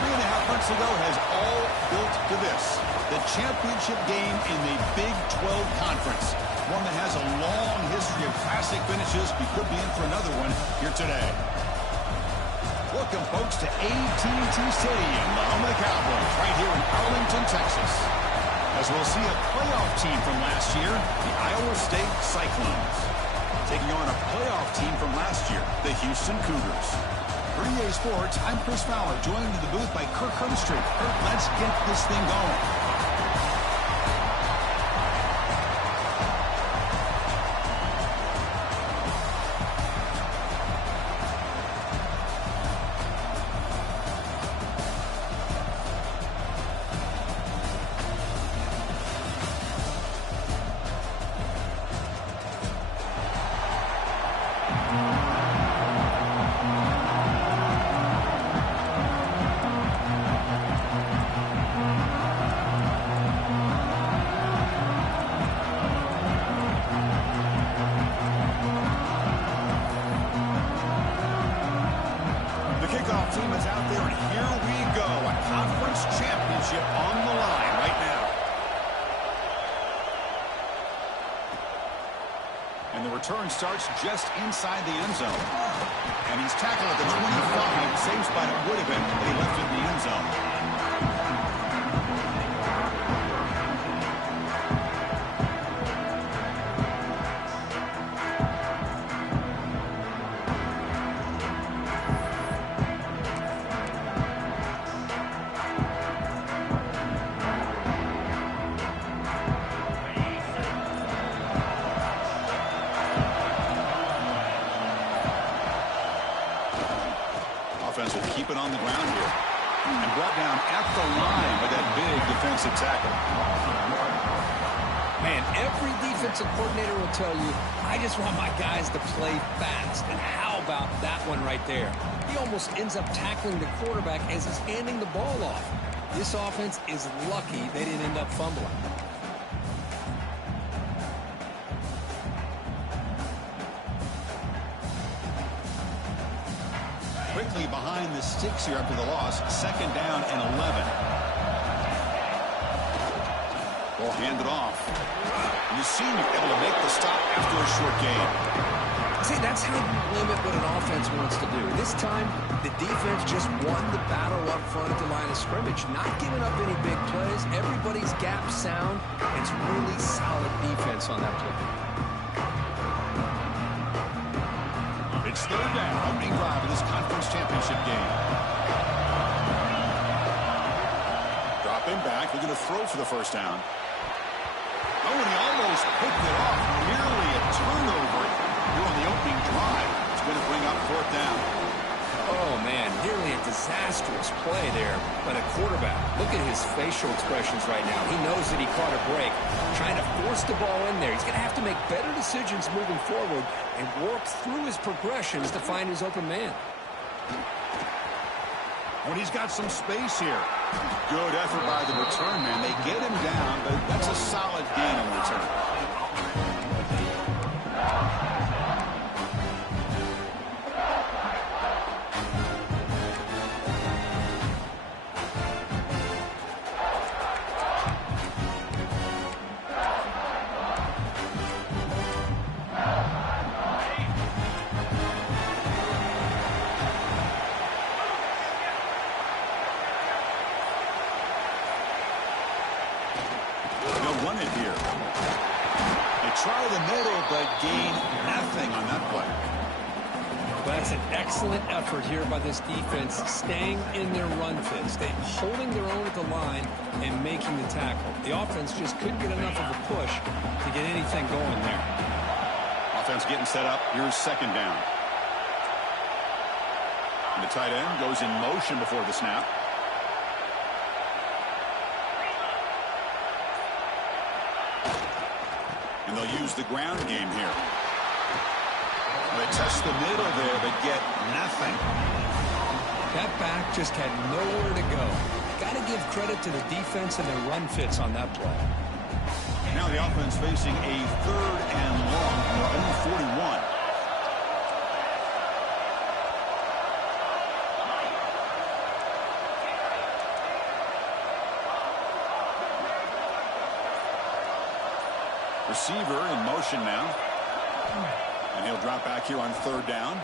3.5 months ago has all built to this. The championship game in the Big 12 Conference. One that has a long history of classic finishes. We could be in for another one here today. Welcome, folks, to AT&T Stadium, the home of the Cowboys, right here in Arlington, Texas. As we'll see a playoff team from last year, the Iowa State Cyclones. Taking on a playoff team from last year, the Houston Cougars. For EA Sports, I'm Chris Fowler, joined in the booth by Kirk Herbstreit. Kirk, let's get this thing going. Team is out there, and here we go. A conference championship on the line right now. And the return starts just inside the end zone. And he's tackled at the 25. Same spot it would have been, but he left it in the end zone. Offense will keep it on the ground here. And brought down at the line with that big defensive tackle. Man, every defensive coordinator will tell you, I just want my guys to play fast. And how about that one right there? He almost ends up tackling the quarterback as he's handing the ball off. This offense is lucky they didn't end up fumbling. Quickly behind the sticks here after the loss. 2nd down and 11. Ball handed off. You see him able to make the stop after a short gain. See, that's how you limit what an offense wants to do. This time, the defense just won the battle up front at the line of scrimmage. Not giving up any big plays. Everybody's gap sound. It's really solid defense on that play. It's 3rd down, opening drive of this conference championship game. Dropping back, looking to throw for the 1st down. Oh, and he almost picked it off. Nearly a turnover here on the opening drive. It's going to bring up 4th down. Oh, man, nearly a disastrous play there. But a quarterback, look at his facial expressions right now. He knows that he caught a break, trying to force the ball in there. He's going to have to make better decisions moving forward and work through his progressions to find his open man. When he's got some space here. Good effort by the return man. They get him down, but that's a solid gain on the return. Run it here. They try the middle, but gain nothing on that play. That's an excellent effort here by this defense, staying in their run fits. They holding their own at the line and making the tackle. The offense just couldn't get enough of a push to get anything going there. Offense getting set up. Here's 2nd down. And the tight end goes in motion before the snap. And they'll use the ground game here. They test the middle there, but get nothing. That back just had nowhere to go. Got to give credit to the defense and their run fits on that play. Now the offense facing a 3rd and long from their own 41. Receiver in motion now. And he'll drop back here on third down.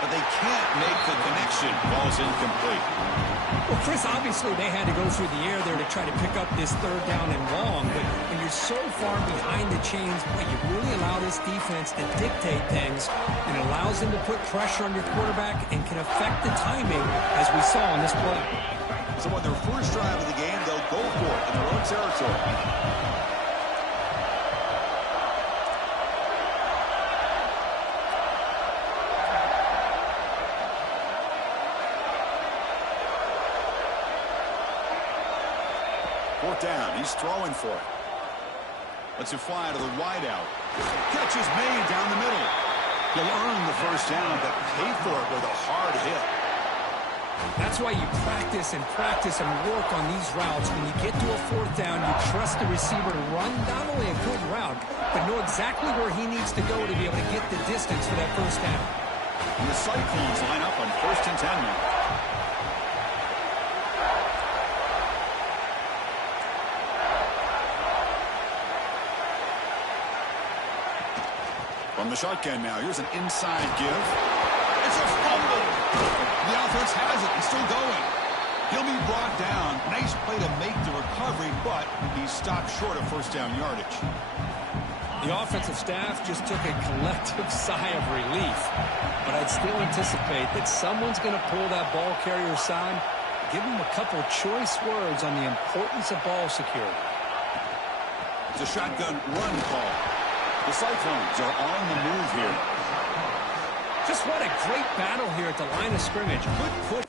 But they can't make the connection. Ball's incomplete. Well, Chris, obviously they had to go through the air there to try to pick up this third down and long. But when you're so far behind the chains, boy, you really allow this defense to dictate things. And it allows them to put pressure on your quarterback and can affect the timing, as we saw on this play. So on their first drive of the game, they'll go for it in their own territory. Fourth down. He's throwing for it. Lets it fly to the wideout. Catch is made down the middle. He'll earn the first down, but pay for it with a hard hit. That's why you practice and work on these routes. When you get to a fourth down, you trust the receiver to run not only a good route, but know exactly where he needs to go to be able to get the distance for that first down. And the Cyclones line up on 1st and 10 now. From the shotgun now, here's an inside give. It's a fumble. The offense has it and still going. He'll be brought down. Nice play to make the recovery, but he stopped short of first down yardage. The offensive staff just took a collective sigh of relief. But I'd still anticipate that someone's going to pull that ball carrier side, give him a couple choice words on the importance of ball security. It's a shotgun run call. The Cyclones are on the move here. Just what a great battle here at the line of scrimmage. Good push.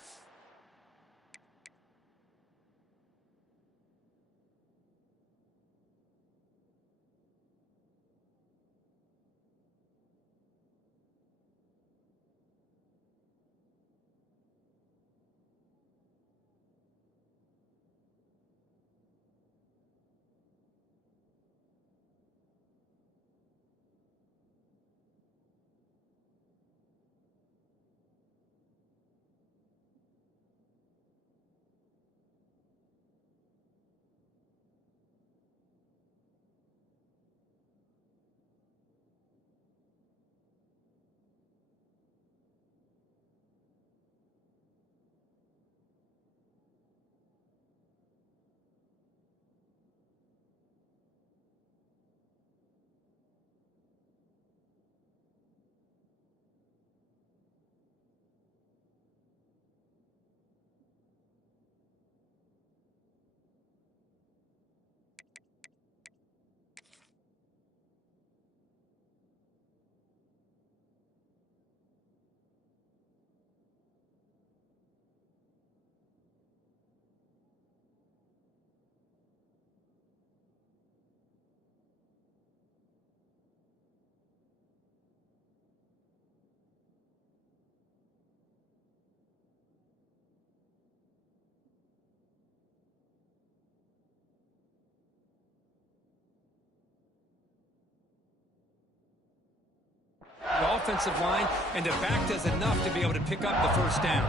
The offensive line, and the back does enough to be able to pick up the first down.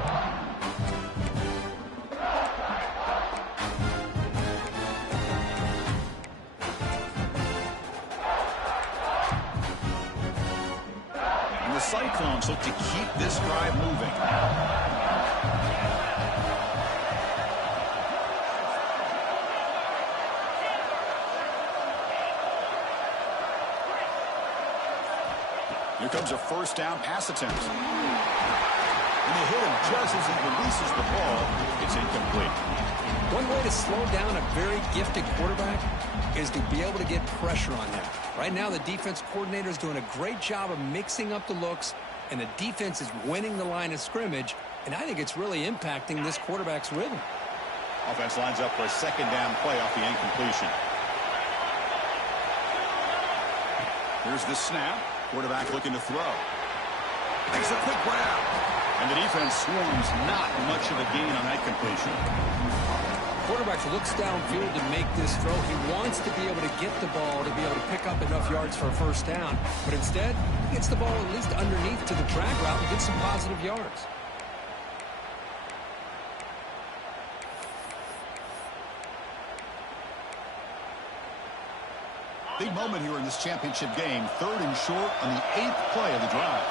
And the Cyclones look to keep this drive moving. Here comes a first down pass attempt. And they hit him just as he releases the ball. It's incomplete. One way to slow down a very gifted quarterback is to be able to get pressure on him. Right now, the defense coordinator is doing a great job of mixing up the looks, and the defense is winning the line of scrimmage, and I think it's really impacting this quarterback's rhythm. Offense lines up for a second down play off the incompletion. Here's the snap. Quarterback looking to throw. Makes a quick grab. And the defense swarms not much of a gain on that completion. Quarterback looks downfield to make this throw. He wants to be able to get the ball to be able to pick up enough yards for a first down. But instead, he gets the ball at least underneath to the drag route and gets some positive yards. Big moment here in this championship game. 3rd and short on the 8th play of the drive.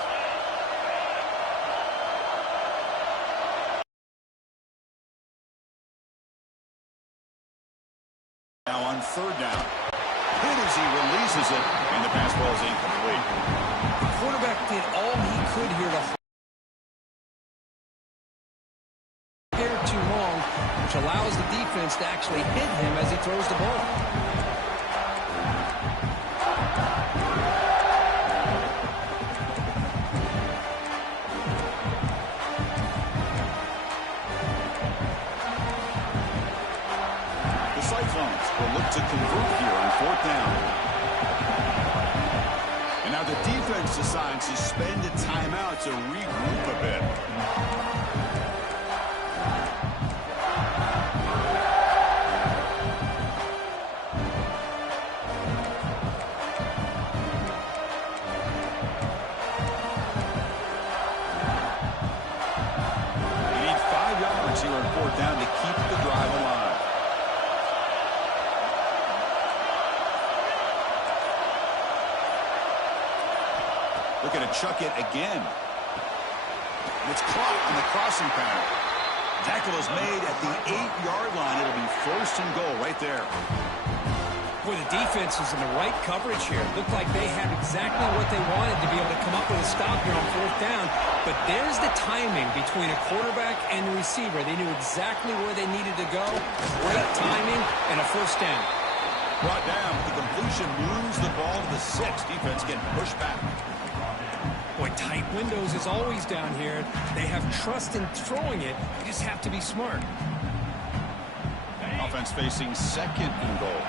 Now on 3rd down. Hit as he releases it, and the pass ball is incomplete. The quarterback did all he could here to hold too long, which allows the defense to actually hit him as he throws the ball. The Cyclones will look to convert here on 4th down. And now the defense decides to spend a timeout to regroup a bit. They need 5 yards here on 4th down to keep the drive alive. Looking to chuck it again. It's caught on the crossing pattern. Tackle is made at the 8-yard line. It'll be 1st and goal right there. Boy, the defense was in the right coverage here. Looked like they had exactly what they wanted to be able to come up with a stop here on 4th down. But there's the timing between a quarterback and the receiver. They knew exactly where they needed to go. Great timing and a 1st down. Brought down. The completion moves the ball to the 6. Defense getting pushed back. Boy, tight windows is always down here. They have trust in throwing it. You just have to be smart. Offense facing 2nd and goal.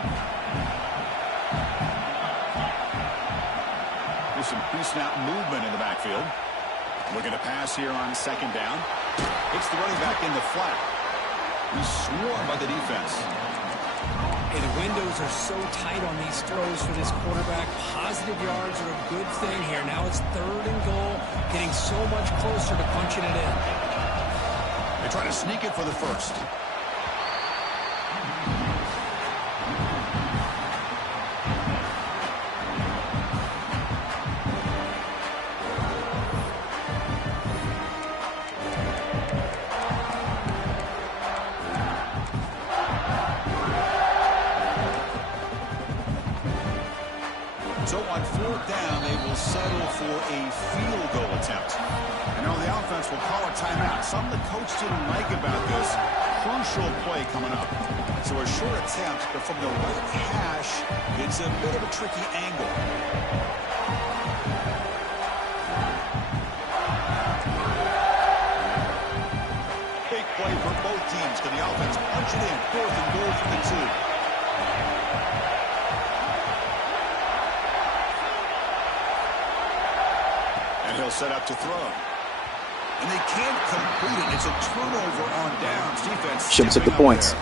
There's some pre-snap movement in the backfield. Looking to pass here on 2nd down. Hits the running back in the flat. He's swarmed by the defense. Hey, the windows are so tight on these throws for this quarterback. Positive yards are a good thing here. Now it's 3rd and goal, getting so much closer to punching it in. They try to sneak it for the 1st. So on 4th down, they will settle for a field goal attempt. And now the offense will call a timeout. Something the coach didn't like about this crucial play coming up. So a short attempt, but from the right hash, it's a bit of a tricky angle. Big play for both teams. Can the offense punch it in? 4th and goal from the 2. He'll set up to throw. And they can't complete it. It's a turnover on downs. Defense should have the points.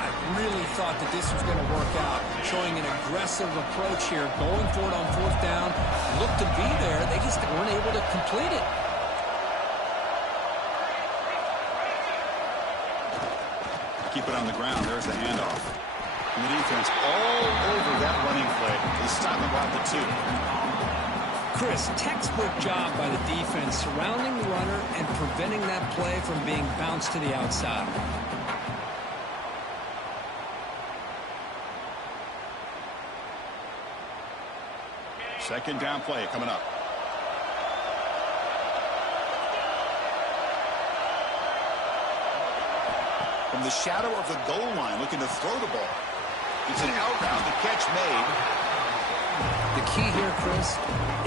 I really thought that this was going to work out. Showing an aggressive approach here. Going for it on 4th down. Looked to be there. They just weren't able to complete it. Keep it on the ground. There's the handoff. And the defense all over that running play. They stop about the 2. Chris, textbook job by the defense surrounding the runner and preventing that play from being bounced to the outside. Second down play coming up. From the shadow of the goal line, looking to throw the ball. It's an outbound, the catch made. The key here, Chris,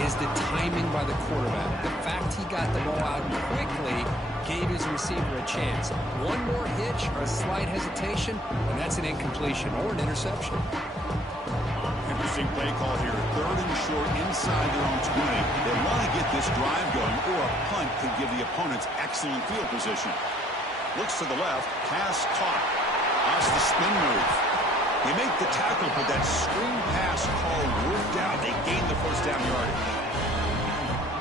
is the timing by the quarterback. The fact he got the ball out quickly gave his receiver a chance. One more hitch or a slight hesitation, and that's an incompletion or an interception. Interesting play call here. 3rd and short inside their own 20. They want to get this drive going, or a punt could give the opponents excellent field position. Looks to the left, pass caught. That's the spin move. They make the tackle, but that screen pass call worked out. They gain the 1st down yardage.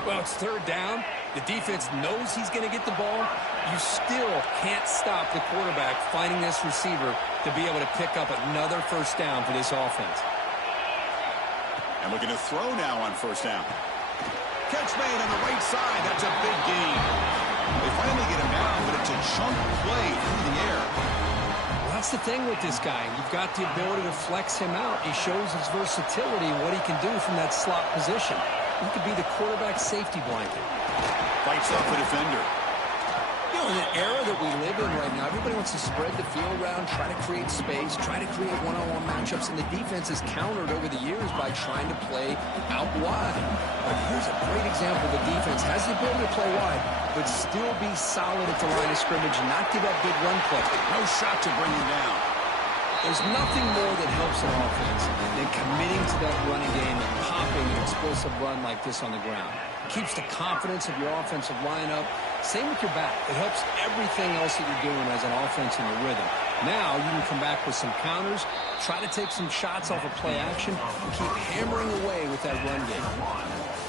Well, it's 3rd down. The defense knows he's going to get the ball. You still can't stop the quarterback finding this receiver to be able to pick up another 1st down for this offense. And looking to throw now on first down. Catch made on the right side. That's a big gain. They finally get him down, but it's a chunk play through the air. Well, that's the thing with this guy. You've got the ability to flex him out. He shows his versatility and what he can do from that slot position. He could be the quarterback safety blanket. Fights off a defender. You know, in an era that we live in right now, everybody wants to spread the field around, try to create space, try to create one-on-one matchups, and the defense has countered over the years by trying to play out wide. But here's a great example. The defense has the ability to play wide, but still be solid at the line of scrimmage and not give up big run play. No shot to bring him down. There's nothing more that helps an offense than committing to that running game and popping an explosive run like this on the ground. It keeps the confidence of your offensive lineup. Same with your back. It helps everything else that you're doing as an offense in your rhythm. Now you can come back with some counters, try to take some shots off of play action, and keep hammering away with that run game.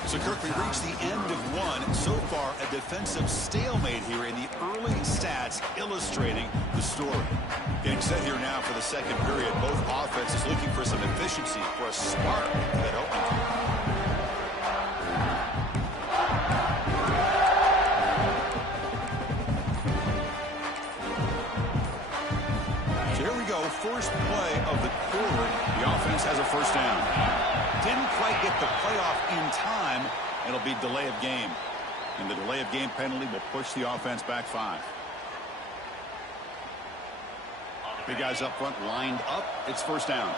So, Kirk, we reached the end of one. So far, a defensive stalemate here in the early stats illustrating the story. Getting set here now for the second period. Both offenses looking for some efficiency, for a spark that opening. First play of the quarter, the offense has a first down. Didn't quite get the playoff in time. It'll be delay of game. And the delay of game penalty will push the offense back 5. Big guys up front lined up. It's first down.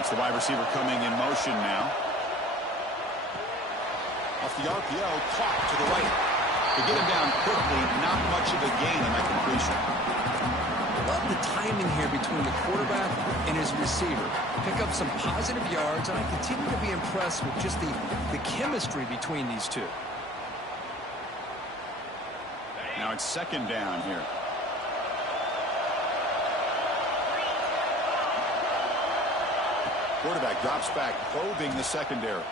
It's the wide receiver coming in motion now. Off the RPO, clock to the right. To get him down quickly, not much of a gain on that completion. Love the timing here between the quarterback and his receiver. Pick up some positive yards, and I continue to be impressed with just the chemistry between these two. Now it's second down here. Quarterback drops back, probing the secondary.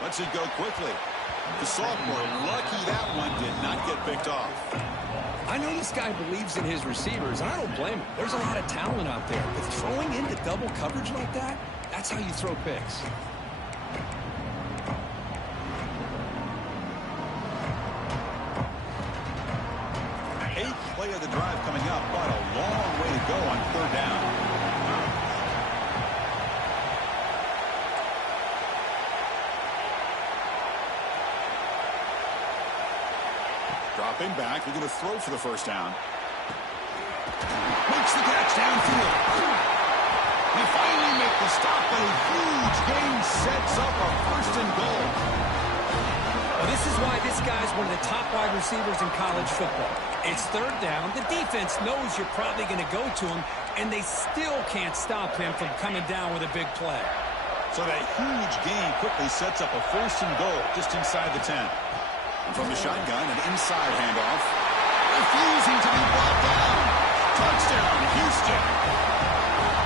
Lets it go quickly. The sophomore, lucky that one did not get picked off. I know this guy believes in his receivers, and I don't blame him. There's a lot of talent out there, but throwing into double coverage like that, that's how you throw picks. 8th play of the drive coming up, but a long way to go on third down. Dropping back, we're going to throw for the first down. Makes the catch downfield. They finally make the stop, but a huge gain sets up a first and goal. Well, this is why this guy's one of the top wide receivers in college football. It's third down. The defense knows you're probably going to go to him, and they still can't stop him from coming down with a big play. So that huge gain quickly sets up a first and goal just inside the 10. And from the shotgun, an inside handoff. Refusing to be brought down. Touchdown, Houston.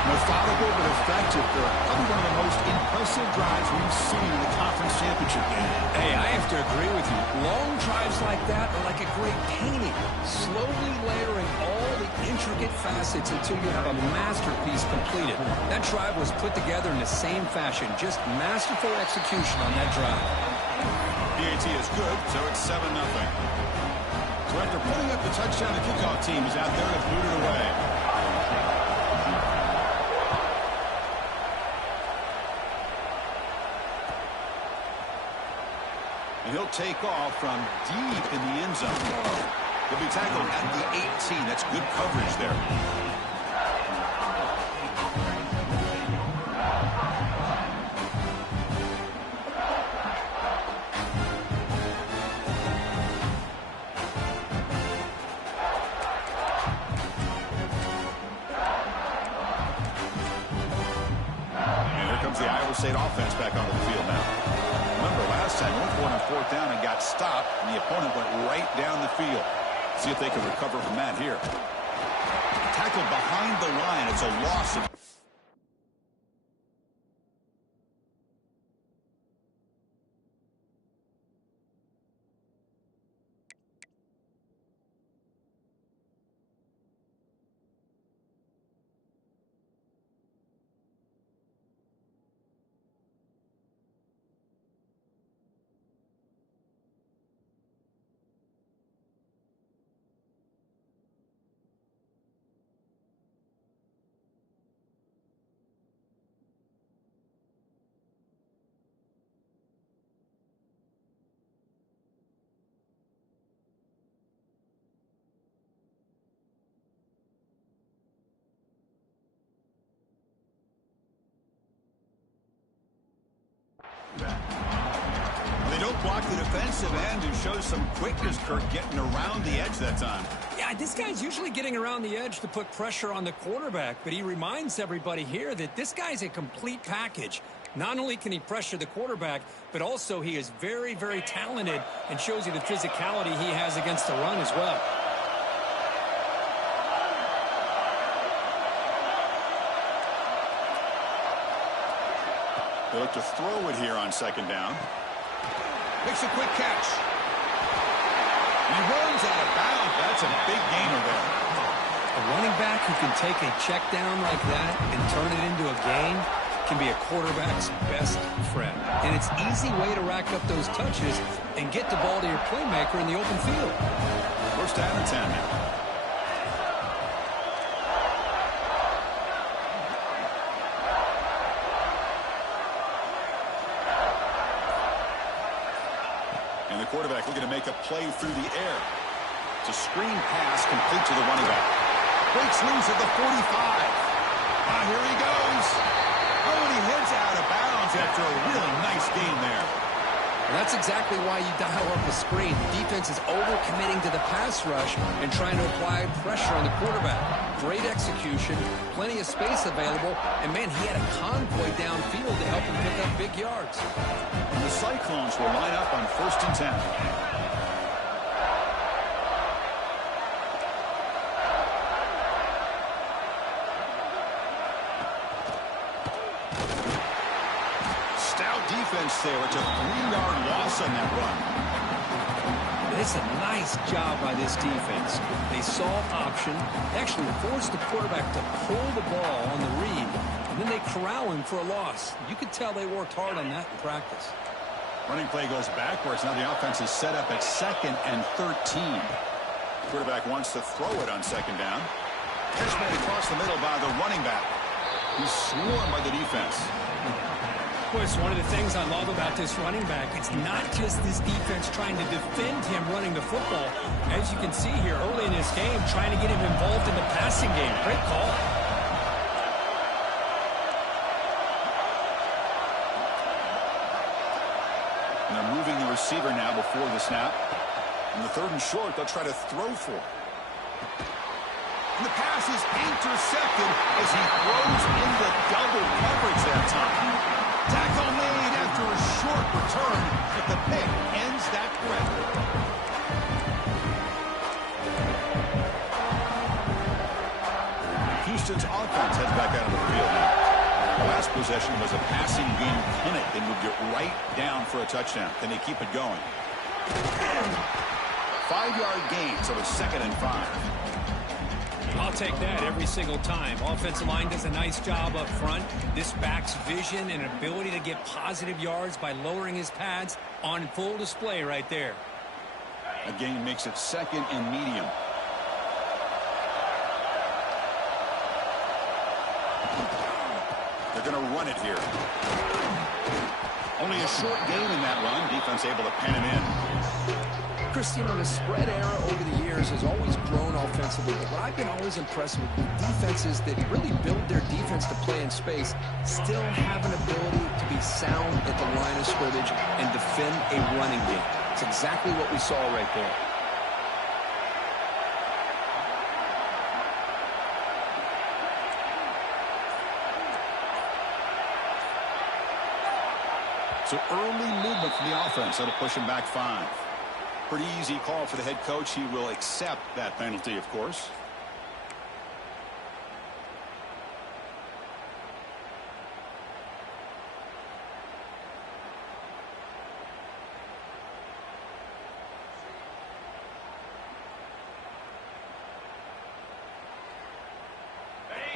Methodical but effective. Probably one of the most impressive drives we've seen in the conference championship game. Hey, I have to agree with you. Long drives like that are like a great painting. Slowly layering all the intricate facets until you have a masterpiece completed. That drive was put together in the same fashion. Just masterful execution on that drive. PAT is good, so it's 7-0. So after putting up the touchdown, the kickoff team is out there to boot it away. And he'll take off from deep in the end zone. He'll be tackled at the 18. That's good coverage there. State offense back onto the field now. Remember, last time went for it on fourth down and got stopped, and the opponent went right down the field. See if they can recover from that here. Tackled behind the line. It's a loss of block the defensive end and shows some quickness, Kirk, getting around the edge that time. Yeah, this guy's usually getting around the edge to put pressure on the quarterback, but he reminds everybody here that this guy's a complete package. Not only can he pressure the quarterback, but also he is very, very talented and shows you the physicality he has against the run as well. They look to throw it here on second down. Makes a quick catch. He runs out of bounds. That's a big gainer there. A running back who can take a check down like that and turn it into a gain can be a quarterback's best friend. And it's an easy way to rack up those touches and get the ball to your playmaker in the open field. First down and 10 now. And the quarterback looking to make a play through the air. It's a screen pass complete to the running back. Breaks loose at the 45. Here he goes. Oh, and he heads out of bounds after a really nice gain there. Well, that's exactly why you dial up the screen. The defense is overcommitting to the pass rush and trying to apply pressure on the quarterback. Great execution, plenty of space available, and, man, he had a convoy downfield to help him pick up big yards. And the Cyclones will line up on 1st and 10. Defense there. It's a 3-yard loss on that run. It's a nice job by this defense. They saw option, they actually forced the quarterback to pull the ball on the read, and then they corral him for a loss. You could tell they worked hard on that in practice. Running play goes backwards. Now the offense is set up at 2nd and 13. Quarterback wants to throw it on 2nd down. Catch made across the middle by the running back. He's swarmed by the defense. Of course, one of the things I love about this running back, it's not just this defense trying to defend him running the football. As you can see here early in this game, trying to get him involved in the passing game. Great call. And they're moving the receiver now before the snap. And the 3rd and short, they'll try to throw for. And the pass is intercepted as he throws into double coverage that time. Tackle made after a short return, but the pick ends that threat. Houston's offense heads back out of the field now. The last possession was a passing game clinic. They moved it right down for a touchdown. Can they keep it going? 5-yard gain, so it's 2nd and 5. I'll take that every single time. Offensive line does a nice job up front. This back's vision and ability to get positive yards by lowering his pads on full display right there. A gain makes it 2nd and medium. They're going to run it here. Only a short gain in that run. Defense able to pen him in. Christian, the spread era over the years has always grown offensively, but what I've been always impressed with defenses that really build their defense to play in space still have an ability to be sound at the line of scrimmage and defend a running game. It's exactly what we saw right there. So early movement from the offense. That'll push him back 5. Pretty easy call for the head coach. He will accept that penalty, of course.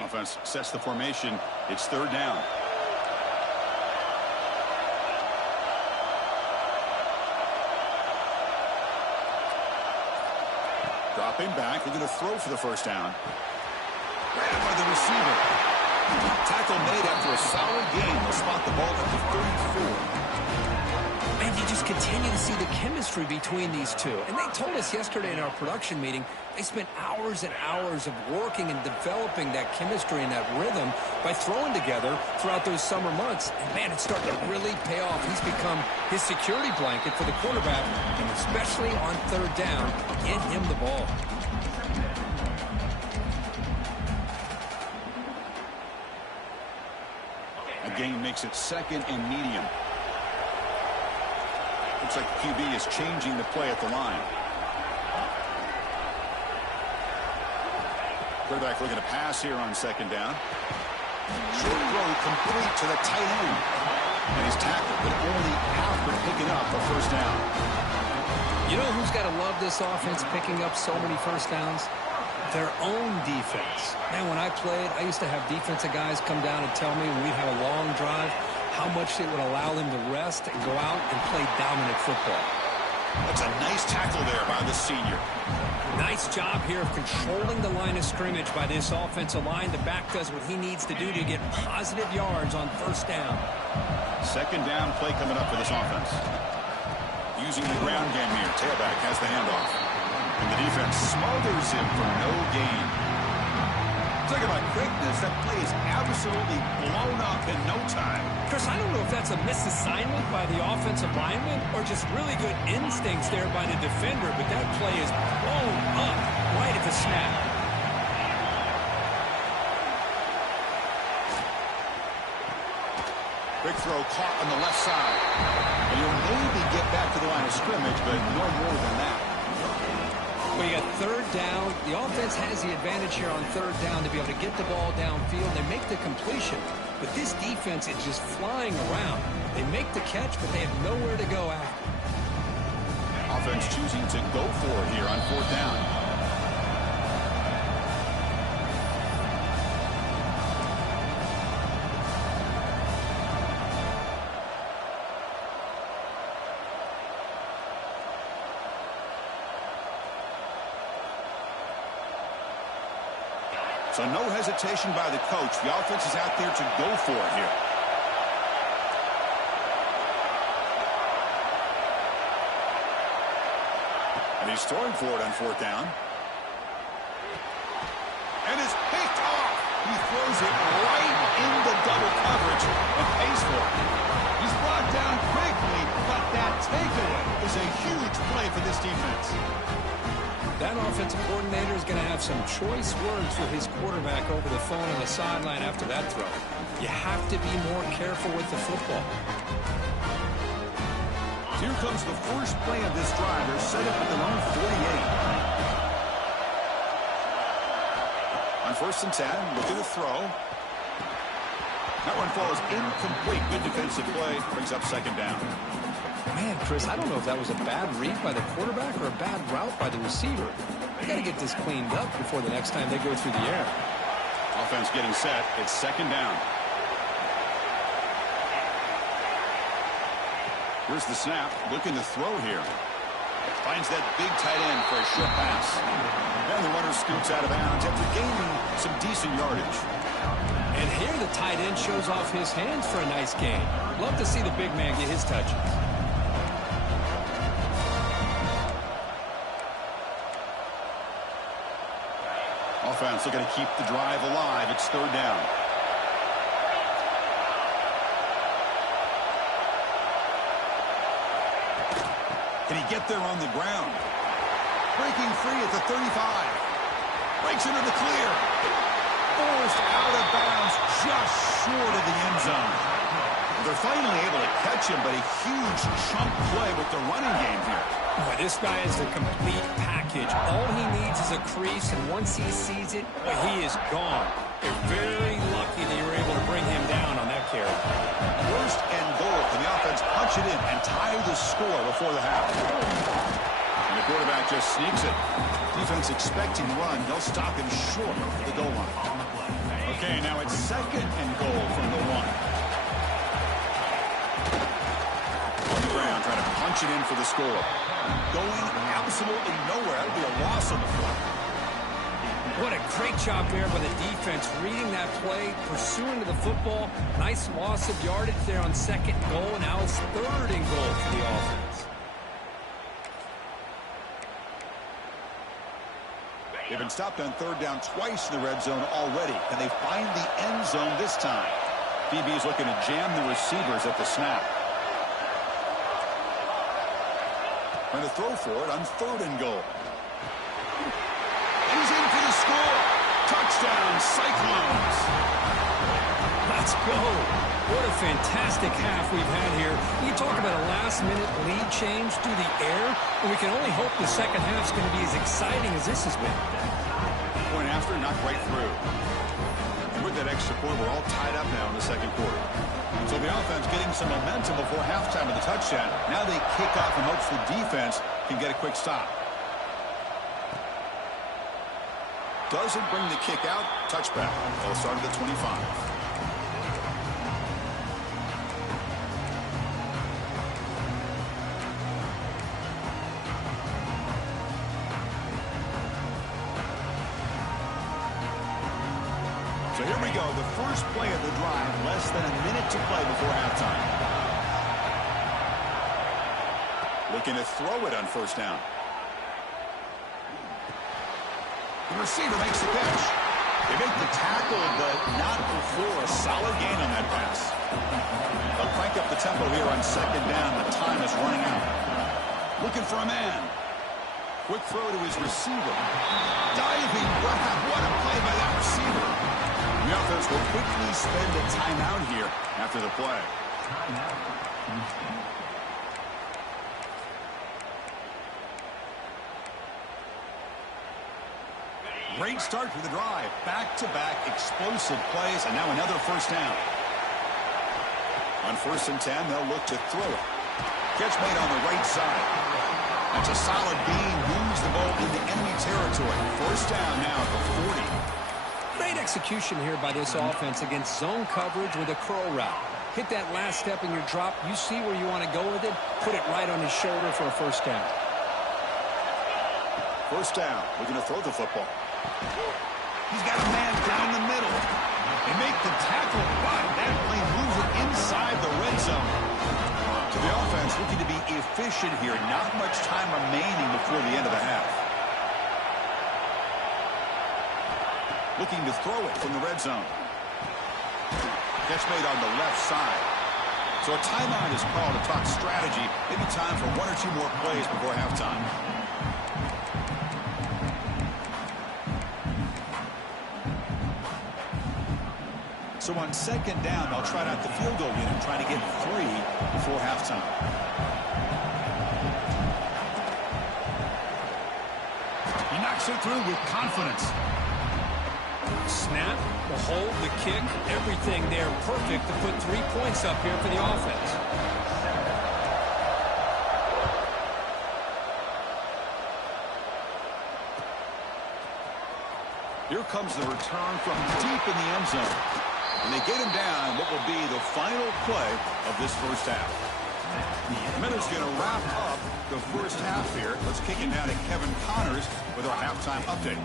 Offense sets the formation. It's 3rd down. Dropping back, we're going to throw for the 1st down. Grabbed by the receiver. Tackle made after a solid gain. They'll spot the ball at the 34. And you just continue to see the chemistry between these two. And they told us yesterday in our production meeting, they spent hours and hours of working and developing that chemistry and that rhythm by throwing together throughout those summer months. And, man, it's starting to really pay off. He's become his security blanket for the quarterback, and especially on third down, get him the ball. Again, makes it second and medium. Looks like QB is changing the play at the line. Quarterback looking to pass here on second down. Short throw complete to the tight end. And he's tackled, but only after picking up the first down. You know who's got to love this offense picking up so many first downs? Their own defense. Man, when I played, I used to have defensive guys come down and tell me when we'd have a long drive how much it would allow them to rest and go out and play dominant football. That's a nice tackle there by the senior. Nice job here of controlling the line of scrimmage by this offensive line. The back does what he needs to do to get positive yards on first down. Second down play coming up for this offense. Using the ground game here. Tailback has the handoff. And the defense smothers him for no gain. Talk about quickness. That play is absolutely blown up in no time. Chris, I don't know if that's a misassignment by the offensive lineman or just really good instincts there by the defender, but that play is blown up right at the snap. Big throw caught on the left side. And he'll maybe get back to the line of scrimmage, but no more than that. Well, you got third down. The offense has the advantage here on third down to be able to get the ball downfield. They make the completion, but this defense is just flying around. They make the catch, but they have nowhere to go after. Offense choosing to go for it here on fourth down. So no hesitation by the coach. The offense is out there to go for it here. And he's throwing for it on fourth down. And it's picked off. He throws it right into double coverage and pays for it. He's brought down quickly, but that takeaway is a huge play for this defense. That offensive coordinator is going to have some choice words for his quarterback over the phone on the sideline after that throw. You have to be more careful with the football. Here comes the first play of this drive. They're set up at their own 48. On first and 10, looking to throw. That one falls incomplete. Good defensive play. Brings up second down. Man, Chris, I don't know if that was a bad read by the quarterback or a bad route by the receiver. They got to get this cleaned up before the next time they go through the air. Offense getting set. It's second down. Here's the snap. Looking to throw here. Finds that big tight end for a short pass. And the runner scoots out of bounds after gaining some decent yardage. And here the tight end shows off his hands for a nice gain. Love to see the big man get his touches. Offense looking to keep the drive alive. It's third down. Can he get there on the ground? Breaking free at the 35. Breaks into the clear. Forced out of bounds just short of the end zone. They're finally able to catch him, but a huge chunk play with the running game here. Boy, this guy is the complete package. All he needs is a crease, and once he sees it, boy, he is gone. They're very lucky they were able to bring him down on that carry. First and goal. Can the offense punch it in and tie the score before the half? And the quarterback just sneaks it. Defense expecting run. They'll stop him short of the goal line. Okay, now it's second and goal from the one. On the ground, trying to punch it in for the score. Going absolutely nowhere. That'll be a loss on the play. What a great job there by the defense, reading that play, pursuing to the football. Nice loss of yardage there on second goal, and now it's third and goal for the offense. They've been stopped on third down twice in the red zone already. Can they find the end zone this time? DB is looking to jam the receivers at the snap. Trying to throw for it on third and goal. And he's in for the score. Touchdown, Cyclones. Let's go. What a fantastic half we've had here. You talk about a last-minute lead change through the air, and we can only hope the second half's going to be as exciting as this has been. Point after, knocked right through. And with that extra point, we're all tied up now in the second quarter. So the offense getting some momentum before halftime of the touchdown. Now they kick off and hopes the defense can get a quick stop. Doesn't bring the kick out. Touchback. They'll start at the 25. So here we go, the first play of the drive, less than a minute to play before halftime. Looking to throw it on first down. The receiver makes the catch. They make the tackle, but not before a solid gain on that pass. They'll crank up the tempo here on second down. The time is running out. Looking for a man. Quick throw to his receiver. Diving grab. What a play by that receiver. The offense will quickly spend a timeout here after the play. Great start for the drive. Back-to-back explosive plays, and now another first down. On 1st and 10, they'll look to throw it. Catch made on the right side. That's a solid gain. Moves the ball into enemy territory. First down now at the 40. Great execution here by this offense against zone coverage with a curl route. Hit that last step in your drop. You see where you want to go with it. Put it right on his shoulder for a first down. First down. Looking to throw the football. He's got a man down the middle. They make the tackle, but that play moves it inside the red zone. To the offense, looking to be efficient here. Not much time remaining before the end of the half. Looking to throw it from the red zone. Gets made on the left side. So a timeout is called to talk strategy. Maybe time for one or two more plays before halftime. So on second down, they'll try out the field goal unit, trying to get 3 before halftime. He knocks it through with confidence. Snap, the hold, the kick, everything there perfect to put 3 points up here for the offense. Here comes the return from deep in the end zone. And they get him down what will be the final play of this first half. Miller's going to wrap up the first half here. Let's kick it now to Kevin Connors with our halftime update.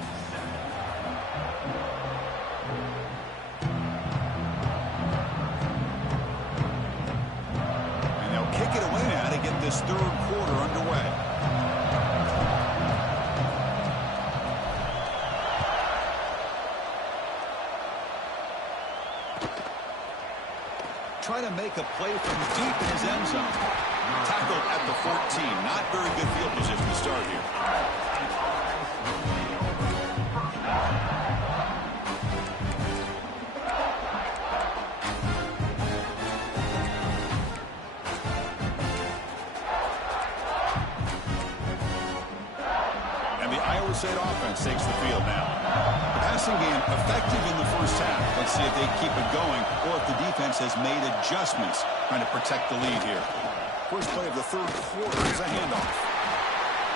And they'll kick it away now to get this third quarter underway. Trying to make a play from deep in his end zone. Tackled at the 14. Not very good field position to start here. And the Iowa State offense takes the field now. The passing game effective in the first half. Let's see if they keep it going or if the defense has made adjustments trying to protect the lead here. First play of the third quarter is a handoff.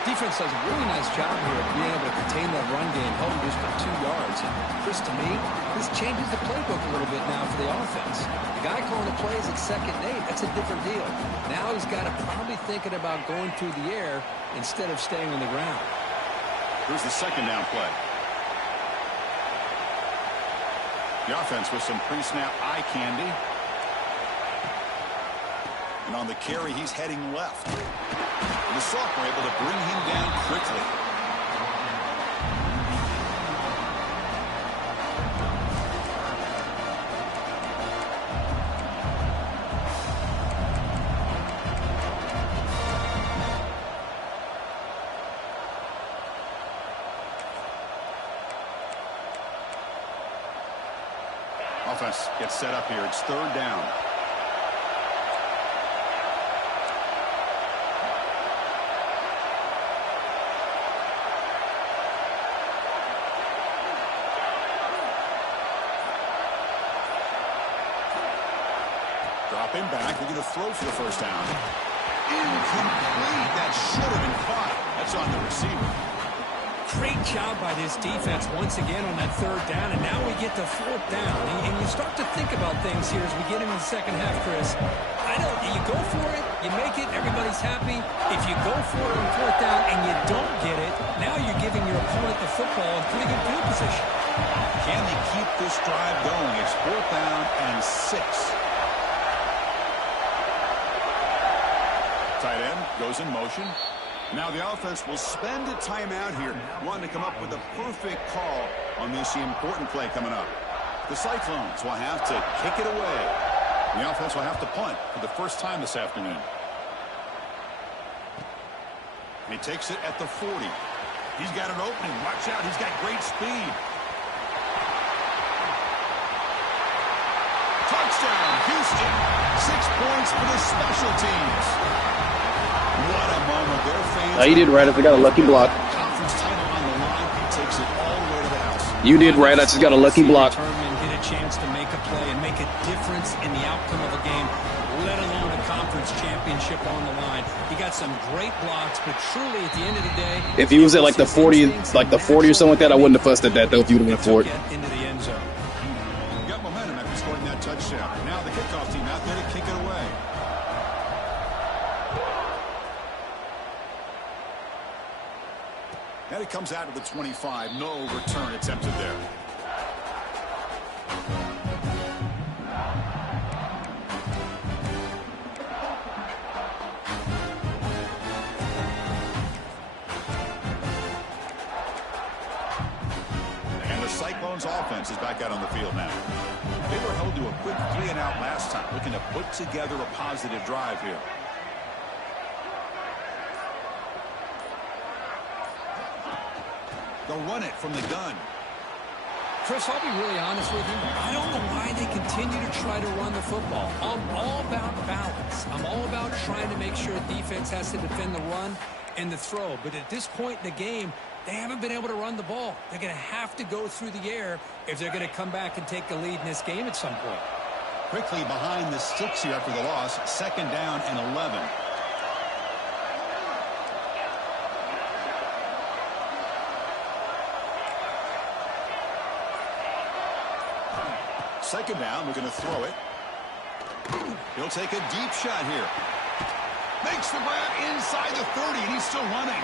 Defense does a really nice job here of being able to contain that run game, held him just for 2 yards. And Chris, to me, this changes the playbook a little bit now for the offense. The guy calling the plays at 2nd and 8, that's a different deal. Now he's got to probably thinking about going through the air instead of staying on the ground. Here's the second down play. The offense with some pre-snap eye candy. And on the carry, he's heading left. The sophomore able to bring him down quickly. Offense gets set up here. It's third down. Dropping back. They're going to throw for the first down. Incomplete. That should have been caught. That's on the receiver. Great job by this defense once again on that third down, and now we get to fourth down. And you start to think about things here as we get into the second half, Chris. I know you go for it, you make it, everybody's happy. If you go for it on fourth down and you don't get it, now you're giving your opponent the football in pretty good field position. Can they keep this drive going? It's fourth down and 6. Tight end goes in motion. Now the offense will spend a timeout here, wanting to come up with a perfect call on this important play coming up. The Cyclones will have to kick it away. The offense will have to punt for the first time this afternoon. He takes it at the 40. He's got an opening. Watch out. He's got great speed. Touchdown, Houston. 6 points for the special teams. What a moment. Their fans. You did right. I got a lucky block. Conference title on the line. He takes it all the way to the house. You did right. I just got a lucky block. And get a chance to make a play and make a difference in the outcome of a game, let alone a conference championship on the line. He got some great blocks, but truly at the end of the day, If he was at like the 40, or something like that, I wouldn't have fussed at that though. If you would have went for it. into the end zone. Got momentum after scoring that touchdown. Now the kickoff team out there to kick it away. And it comes out to the 25. No return attempted there. And the Cyclones offense is back out on the field now. They were held to a quick 3-and-out last time, looking to put together a positive drive here. They'll run it from the gun. Chris, I'll be really honest with you. I don't know why they continue to try to run the football. I'm all about balance. I'm all about trying to make sure defense has to defend the run and the throw. But at this point in the game, they haven't been able to run the ball. They're going to have to go through the air if they're going to come back and take the lead in this game at some point. Quickly behind the sticks here after the loss. 2nd down and 11. Second down, we're going to throw it. He'll take a deep shot here. Makes the grab inside the 30, and he's still running.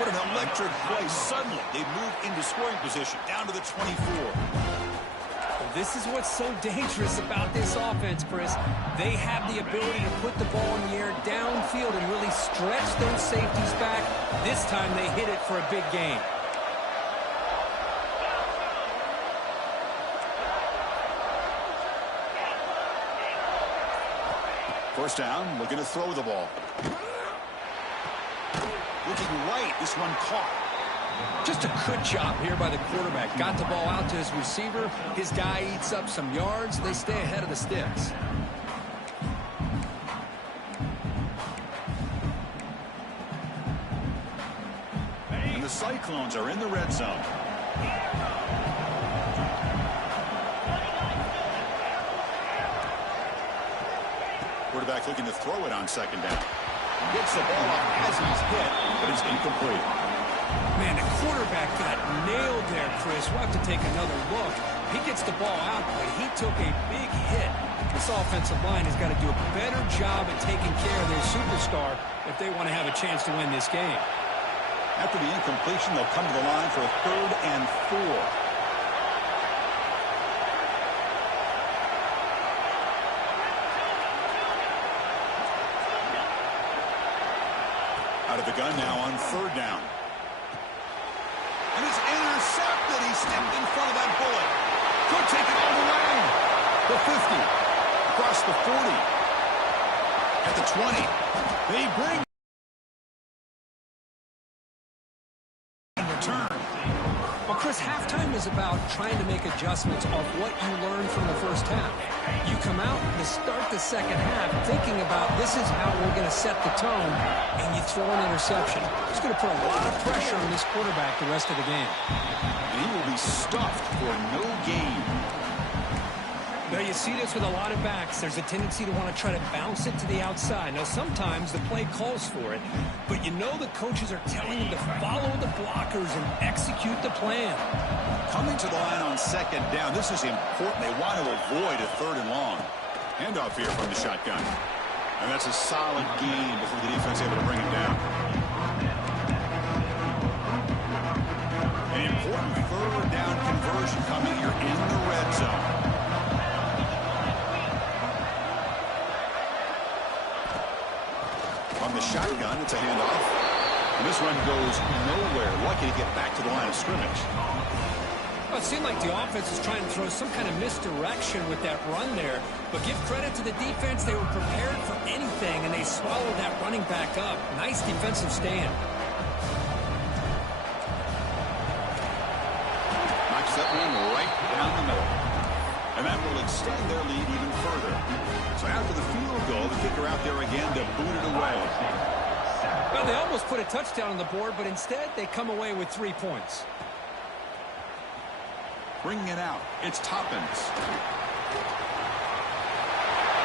What an electric play. Suddenly, they move into scoring position, down to the 24. This is what's so dangerous about this offense, Chris. They have the ability to put the ball in the air downfield and really stretch those safeties back. This time they hit it for a big gain. First down, looking to throw the ball. Looking right, this one caught. Just a good job here by the quarterback. Got the ball out to his receiver. His guy eats up some yards. They stay ahead of the sticks. And the Cyclones are in the red zone. Quarterback looking to throw it on 2nd down. Gets the ball up as he's hit, but it's incomplete. Man, the quarterback got nailed there, Chris. We'll have to take another look. He gets the ball out, but he took a big hit. This offensive line has got to do a better job at taking care of their superstar if they want to have a chance to win this game. After the incompletion, they'll come to the line for a 3rd and 4. Out of the gun now on 3rd down. And it's intercepted. He stepped in front of that bullet. Could take it all the way. The 50. Across the 40. At the 20. They bring in return. Well, Chris, halftime is about trying to make adjustments off what you learned from the first half. You come out, you start the second half thinking about this is how we're going to set the tone, and you throw an interception. It's going to put a lot of pressure on this quarterback the rest of the game. And he will be stuffed for no gain. Now, you see this with a lot of backs. There's a tendency to want to try to bounce it to the outside. Now, sometimes the play calls for it, but you know the coaches are telling him to follow the blockers and execute the plan. Coming to the line on 2nd down. This is important. They want to avoid a 3rd and long. Handoff here from the shotgun. And that's a solid gain before the defense able to bring him down. An important 3rd down conversion coming here in the red zone. From the shotgun, it's a handoff. And this run goes nowhere. Lucky to get back to the line of scrimmage. Well, it seemed like the offense was trying to throw some kind of misdirection with that run there. But give credit to the defense. They were prepared for anything, and they swallowed that running back up. Nice defensive stand. Knocks that one right down the middle. And that will extend their lead even further. So after the field goal, the kicker out there again to boot it away. Well, they almost put a touchdown on the board, but instead they come away with 3 points. Bringing it out, it's Toppins.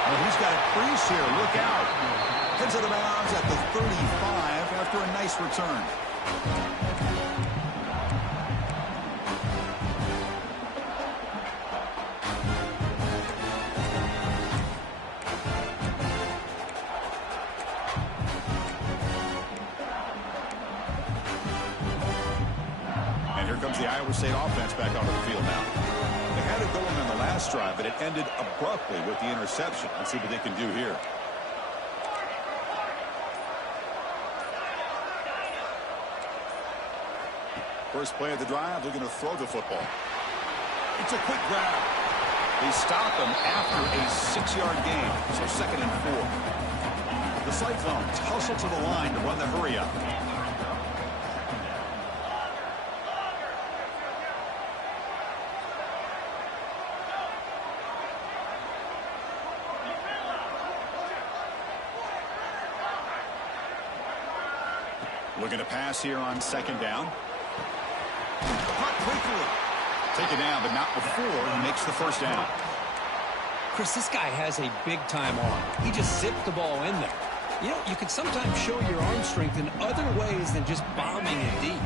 Well, he's got a crease here. Look out. Heads out of bounds at the 35 after a nice return. The Iowa State offense back onto the field now. They had it going on the last drive, but it ended abruptly with the interception. Let's see what they can do here. First play of the drive, looking to throw the football. It's a quick grab. They stop him after a 6-yard gain, so 2nd and 4. The Cyclones hustle to the line to run the hurry up. Looking to pass here on 2nd down. Caught quickly. Take it down, but not before he makes the 1st down. Chris, this guy has a big-time arm. He just zipped the ball in there. You know, you can sometimes show your arm strength in other ways than just bombing it deep.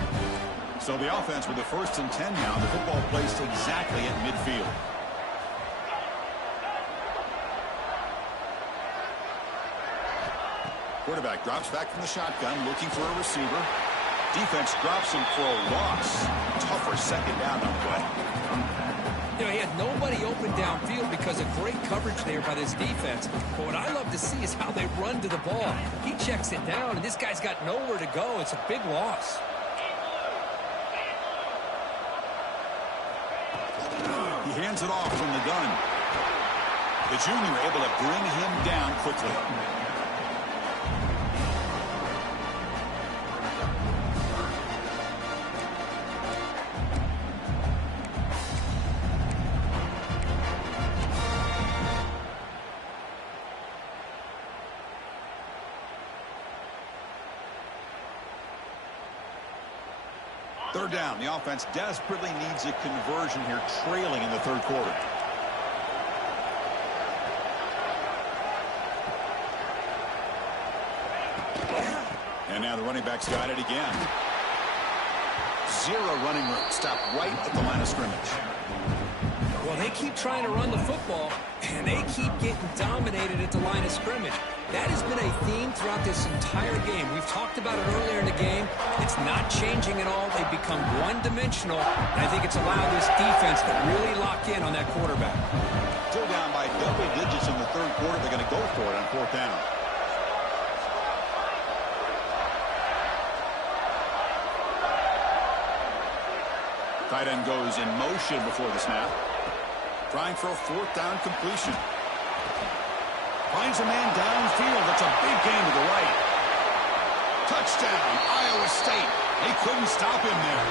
So the offense with the 1st and 10 now. The football placed exactly at midfield. Quarterback drops back from the shotgun, looking for a receiver. Defense drops him for a loss. Tougher 2nd down on play. You know, he had nobody open downfield because of great coverage there by this defense. But what I love to see is how they run to the ball. He checks it down, and this guy's got nowhere to go. It's a big loss. He hands it off from the gun. The junior able to bring him down quickly. Third down. The offense desperately needs a conversion here, trailing in the 3rd quarter. And now the running back's got it again. 0 running room. Stopped right at the line of scrimmage. Well, they keep trying to run the football, and they keep getting dominated at the line of scrimmage. That has been a theme throughout this entire game. We've talked about it earlier in the game. It's not changing at all. They've become one-dimensional, and I think it's allowed this defense to really lock in on that quarterback. Still down by double digits in the 3rd quarter. They're going to go for it on 4th down. Tight end goes in motion before the snap. Trying for a fourth down completion. Finds a man downfield. That's a big gain to the right. Touchdown, Iowa State. They couldn't stop him there.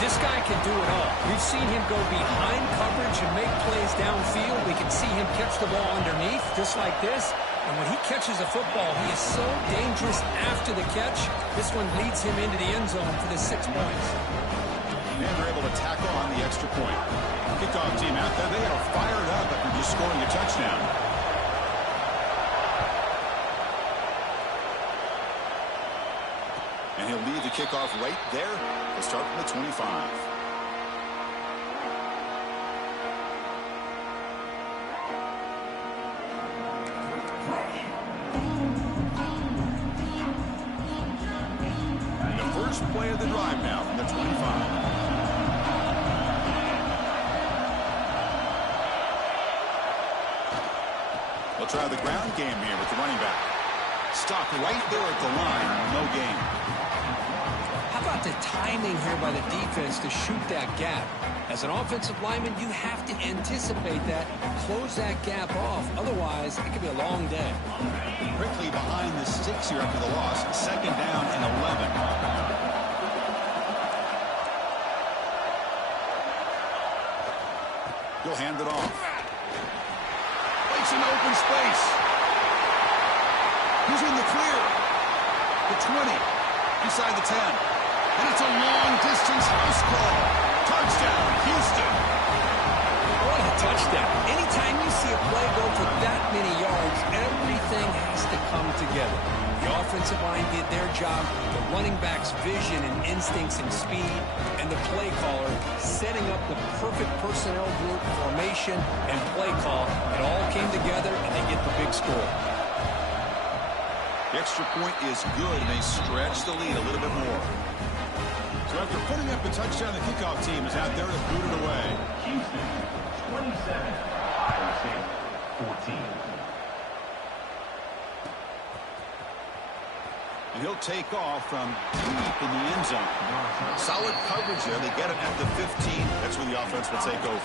This guy can do it all. We've seen him go behind coverage and make plays downfield. We can see him catch the ball underneath, just like this. And when he catches a football, he is so dangerous after the catch. This one leads him into the end zone for the 6 points. And they're able to tackle on the extra point. Kickoff team out there, they are fired up after just scoring a touchdown. And he'll lead the kickoff right there. They'll start from the 25. And the first play of the drive now from the 25. They'll try the ground game here with the running back. Stopped right there at the line. No gain. How about the timing here by the defense to shoot that gap? As an offensive lineman, you have to anticipate that, close that gap off. Otherwise, it could be a long day. Quickly behind the sticks here after the loss. Second down and 11. He'll hand it off. Waits in open space. He's in the clear. The 20. Inside the 10. And it's a long-distance house call. Touchdown, Houston. What a touchdown. Anytime you see a play go for that many yards, everything has to come together. The offensive line did their job, the running back's vision and instincts and speed, and the play caller setting up the perfect personnel group, formation, and play call. It all came together, and they get the big score. The extra point is good, and they stretch the lead a little bit more. So after putting up the touchdown, the kickoff team is out there to boot it away. Houston, 27, Iowa State, 14. And he'll take off from deep in the end zone. Solid coverage there. They get it at the 15. That's where the offense will take over.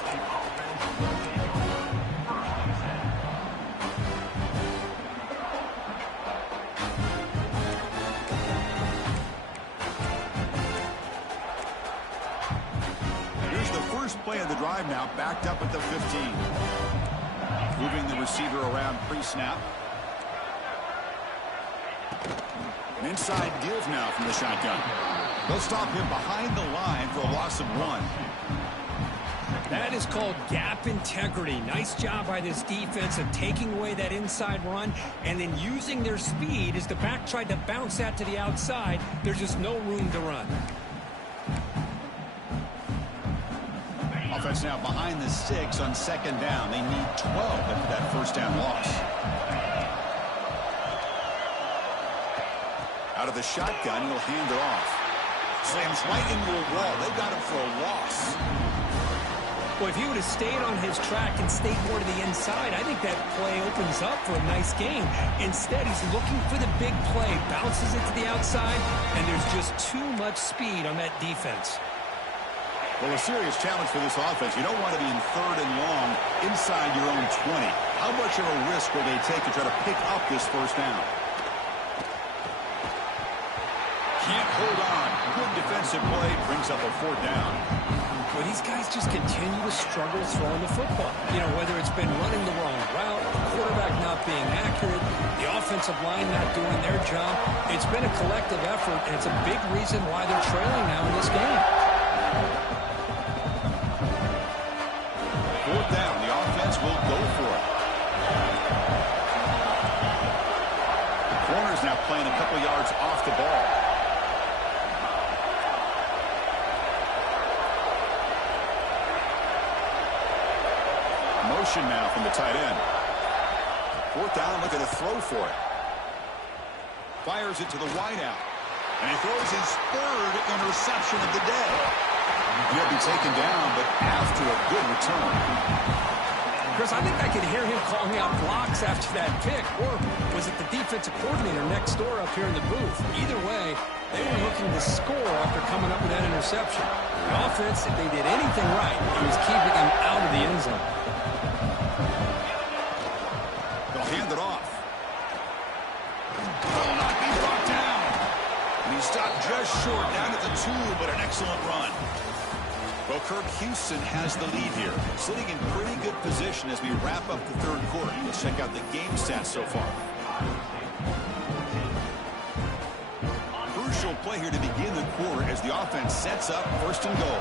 Play of the drive now, backed up at the 15. Moving the receiver around pre-snap. An inside give now from the shotgun. They'll stop him behind the line for a loss of 1. That is called gap integrity. Nice job by this defense of taking away that inside run and then using their speed as the back tried to bounce that to the outside. There's just no room to run. Offense now behind the 6 on second down. They need 12 after that first down loss. Out of the shotgun, he'll hand it off. Slams right into a wall. They got him for a loss. Well, if he would have stayed on his track and stayed more to the inside, I think that play opens up for a nice game. Instead, he's looking for the big play, bounces it to the outside, and there's just too much speed on that defense. Well, a serious challenge for this offense. You don't want to be in third and long inside your own 20. How much of a risk will they take to try to pick up this first down? Can't hold on. Good defensive play brings up a fourth down. Well, these guys just continue to struggle throwing the football. You know, whether it's been running the wrong route, the quarterback not being accurate, the offensive line not doing their job. It's been a collective effort, and it's a big reason why they're trailing now in this game. Fourth down, the offense will go for it. The corner's now playing a couple yards off the ball. Motion now from the tight end. Fourth down, looking to throw for it. Fires it to the wideout. And he throws his third interception of the day. He'll be taken down, but after a good return. Chris, I think I could hear him calling out blocks after that pick. Or was it the defense offensive coordinator next door up here in the booth. Either way, they were looking to score after coming up with that interception. The offense, if they did anything right, it was keeping them out of the end zone. They'll hand it off. Will not be brought down. And he stopped just short, down at the 2, but an excellent run. Well, Kirk, Houston has the lead here, sitting in pretty good position as we wrap up the third quarter. Let's check out the game stats so far. Crucial play here to begin the quarter as the offense sets up first and goal.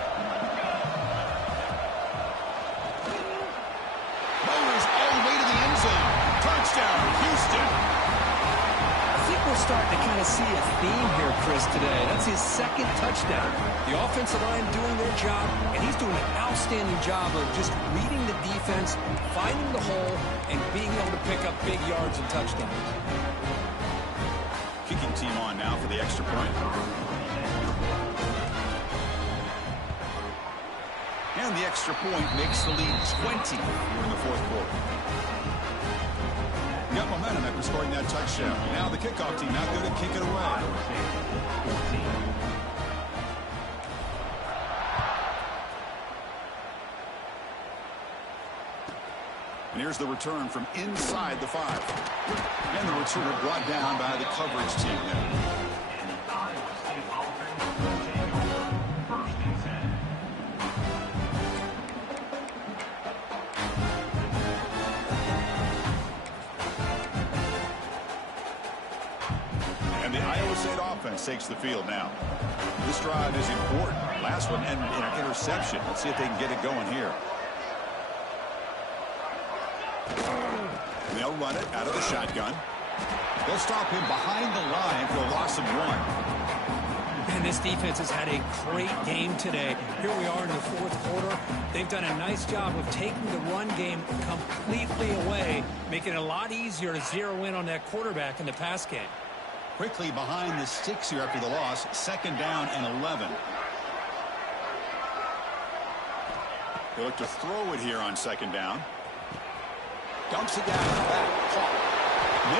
Mowers all the way to the end zone. Touchdown, Houston. I think we're starting to kind of see a theme here, Chris, today. That's his second touchdown. The offensive line doing their job, and he's doing an outstanding job of just reading the defense, finding the hole, and being able to pick up big yards and touchdowns. Kicking team on now for the extra point. And the extra point makes the lead 20 here in the fourth quarter. Got momentum after scoring that touchdown. Now the kickoff team out there to kick it away. And here's the return from inside the 5. And the returner brought down by the coverage team there. And the Iowa State offense takes the field now. This drive is important. Last one ended in an interception. Let's see if they can get it going here. And they'll run it out of the shotgun. They'll stop him behind the line for a loss of 1. And this defense has had a great game today. Here we are in the fourth quarter. They've done a nice job of taking the run game completely away, making it a lot easier to zero in on that quarterback in the pass game. Quickly behind the sticks here after the loss. 2nd down and 11. They look to throw it here on 2nd down. Dumps it down in the back. Caught.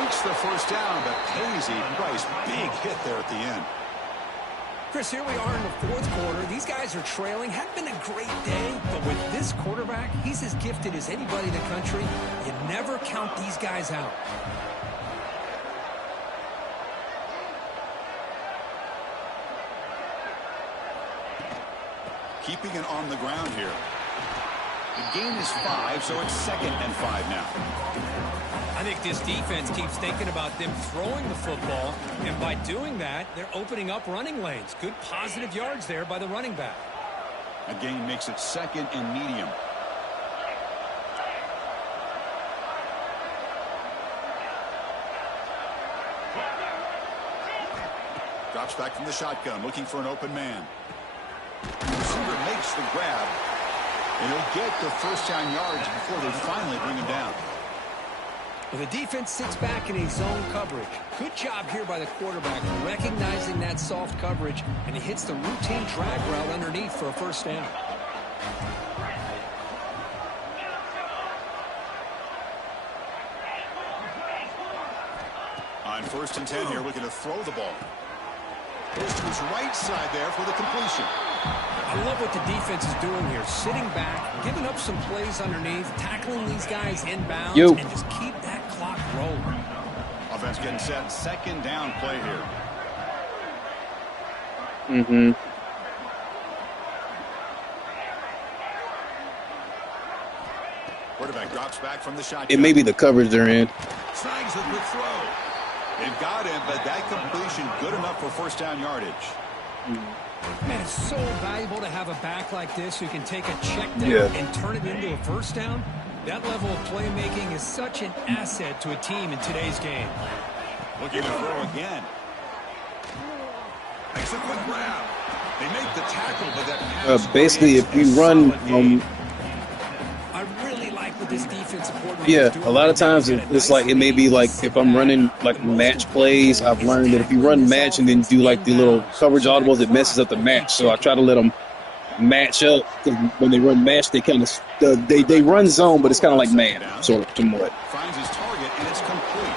Makes the first down, but pays a price. Big hit there at the end. Chris, here we are in the fourth quarter. These guys are trailing. Hadn't been a great day, but with this quarterback, he's as gifted as anybody in the country. You never count these guys out. Keeping it on the ground here. The gain is 5, so it's 2nd and 5 now. I think this defense keeps thinking about them throwing the football, and by doing that, they're opening up running lanes. Good positive yards there by the running back. A gain makes it 2nd and medium. Drops back from the shotgun, looking for an open man. The receiver makes the grab, and he'll get the first down yards before they finally bring him down. Well, the defense sits back in a zone coverage. Good job here by the quarterback, recognizing that soft coverage, and he hits the routine drag route underneath for a first down. On 1st and 10 here, looking to throw the ball. Goes to his right side there for the completion. I love what the defense is doing here. Sitting back, giving up some plays underneath, tackling these guys inbounds, and just keep that clock rolling. Offense getting set. 2nd down play here. Quarterback drops back from the shotgun. It may be the coverage they're in. Snags the quick throw. They've got him, but that completion good enough for first down yardage. Man, it's so valuable to have a back like this who can take a check down and turn it into a first down. That level of playmaking is such an asset to a team in today's game. Looking to throw again. Makes a quick grab. They make the tackle, but that pass basically, if you run, I really like what this defensive coordinator is doing. a lot of times it's like, it may be like if I'm running like match plays, I've learned that if you run match and then do like the little coverage audibles, it messes up the match. So I try to let them match up. When they run match, they kind of they run zone, but it's kind of like man, sort of, somewhat. Finds his target, and it's complete.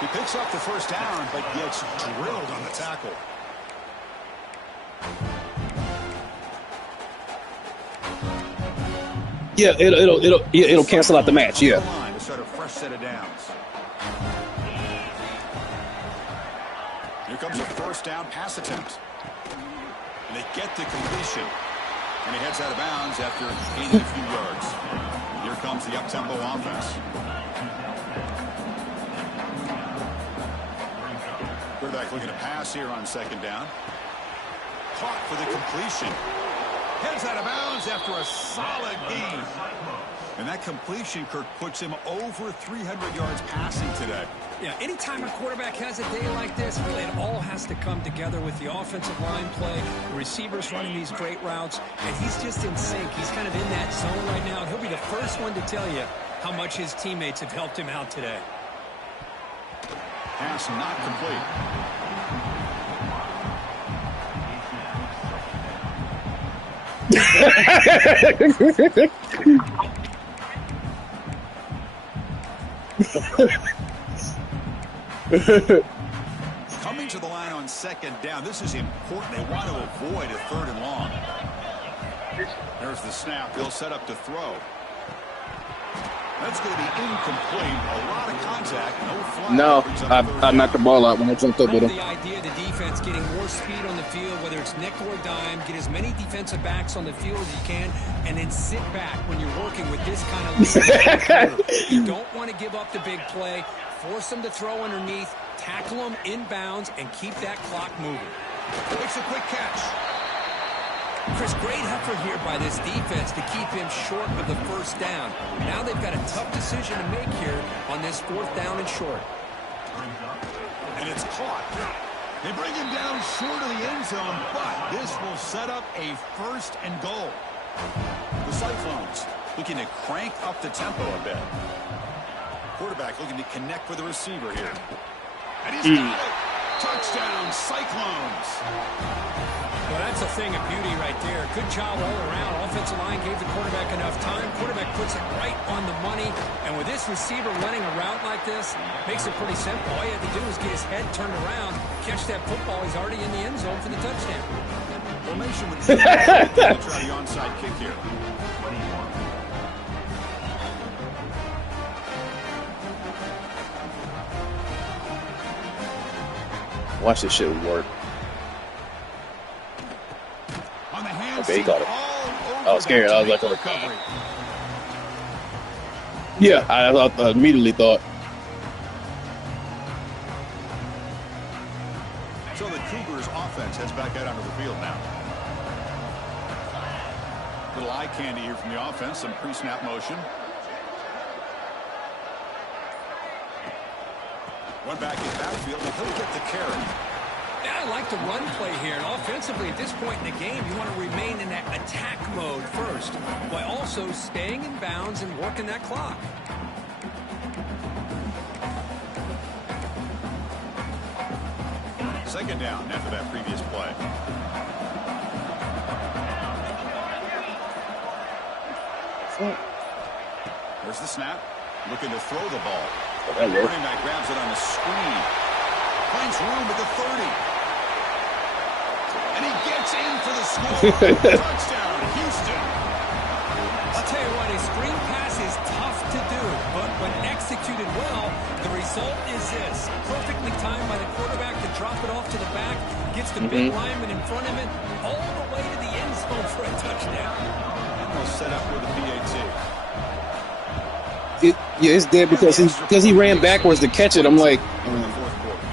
He picks up the first down, but gets drilled on the tackle. Yeah, it'll cancel out the match. Yeah. To start a fresh set of downs. Here comes a first down pass attempt. And they get the completion. And he heads out of bounds after gaining a few yards. Here comes the up-tempo offense. Quarterback looking to pass here on second down. Caught for the completion. Heads out of bounds after a solid gain. And that completion, Kirk, puts him over 300 yards passing today. Yeah, anytime a quarterback has a day like this, really it all has to come together with the offensive line play, the receivers running these great routes, and he's just in sync. He's kind of in that zone right now. He'll be the first one to tell you how much his teammates have helped him out today. Pass not complete. Coming to the line on second down. This is important. They want to avoid a third and long. There's the snap. He'll set up to throw. That's going to be incomplete. A lot of contact. No flag. No, I knocked the ball out when I jumped up with him. The idea of the defense getting more speed on the field, whether it's nickel or dime, get as many defensive backs on the field as you can, and then sit back when you're working with this kind of lead. You don't want to give up the big play. Force them to throw underneath, tackle them inbounds, and keep that clock moving. Makes a quick catch. Chris, great effort here by this defense to keep him short of the first down. Now they've got a tough decision to make here on this fourth down and short. And it's caught. They bring him down short of the end zone, but this will set up a first and goal. The Cyclones looking to crank up the tempo a bit. Quarterback looking to connect with the receiver here. And he's got it. Touchdown, Cyclones. Well, that's a thing of beauty right there. Good job all around. Offensive line gave the quarterback enough time. Quarterback puts it right on the money. And with this receiver running a route like this, makes it pretty simple. All you have to do is get his head turned around, catch that football. He's already in the end zone for the touchdown. Formation would try the onside kick here. Watch this shit work. On the hands, Okay, he got it. I was scared. I was like, yeah, I immediately thought. So the Cougars offense heads back out onto the field now. Little eye candy here from the offense, some pre-snap motion. One back in the backfield, and he'll get the carry. Yeah, I like the run play here. And offensively, at this point in the game, you want to remain in that attack mode first, while also staying in bounds and working that clock. Second down after that previous play. There's the snap. Looking to throw the ball. Running back grabs it on the screen. Finds room at the 30. And he gets in for the score. Touchdown, Houston. I'll tell you what, a screen pass is tough to do, but when executed well, the result is this. Perfectly timed by the quarterback to drop it off to the back, gets the big lineman in front of it, all the way to the end zone for a touchdown. And they'll set up with a PAT. Yeah, it's dead because he ran backwards to catch it. I'm like, In the fourth quarter.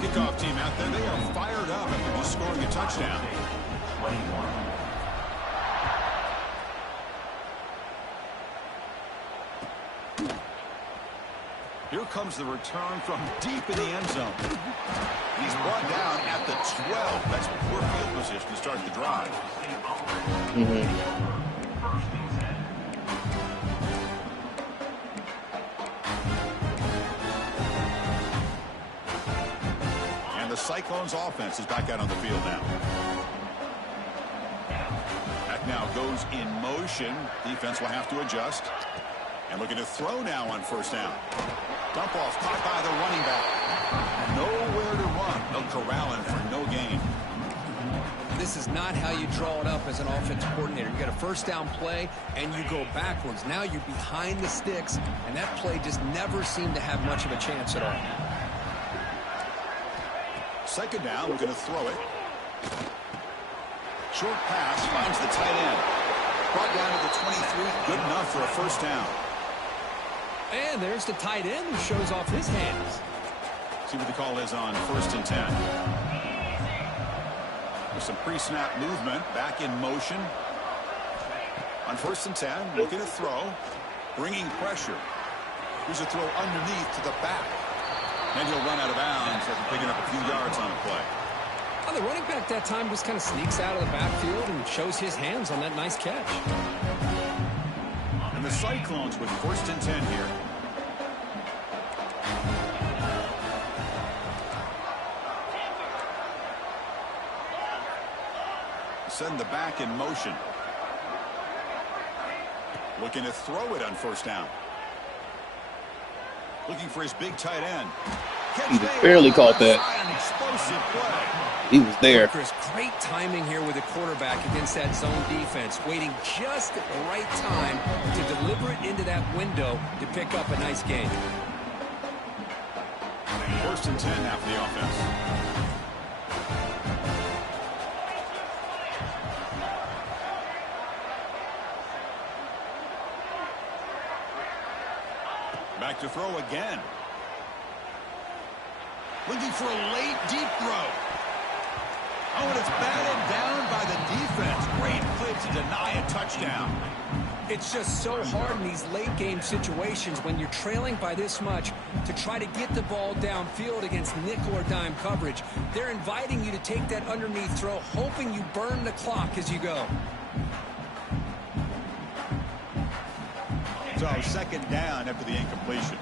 Kickoff team out there, they are fired up after just scoring a touchdown. 21. Here comes the return from deep in the end zone. He's brought down at the 12. That's poor field position to start the drive. And the Cyclones offense is back out on the field now. That now goes in motion. Defense will have to adjust. And looking to throw now on first down. Dump off caught by the running back. Nowhere to run. They'll corral him for no gain. This is not how you draw it up as an offensive coordinator. You got a first down play, and you go backwards. Now you're behind the sticks, and that play just never seemed to have much of a chance at all. Second down, we're going to throw it. Short pass finds the tight end. Brought down to the 23, good enough for a first down. And there's the tight end who shows off his hands. See what the call is on 1st and 10. With some pre-snap movement, back in motion. On 1st and 10, looking to throw. Bringing pressure. Here's a throw underneath to the back. And he'll run out of bounds after picking up a few yards on a play. Well, the running back that time just kind of sneaks out of the backfield and shows his hands on that nice catch. And the Cyclones with 1st and 10 here. Send the back in motion. Looking to throw it on first down. Looking for his big tight end. He barely caught that. An explosive play. He was there. There's great timing here with the quarterback against that zone defense, waiting just at the right time to deliver it into that window to pick up a nice gain. 1st and 10 now for the offense. Back to throw again. Looking for a late deep throw. Oh, and it's batted down by the defense. Great play to deny a touchdown. It's just so hard in these late game situations when you're trailing by this much to try to get the ball downfield against nickel or dime coverage. They're inviting you to take that underneath throw, hoping you burn the clock as you go. So second down after the incompletion.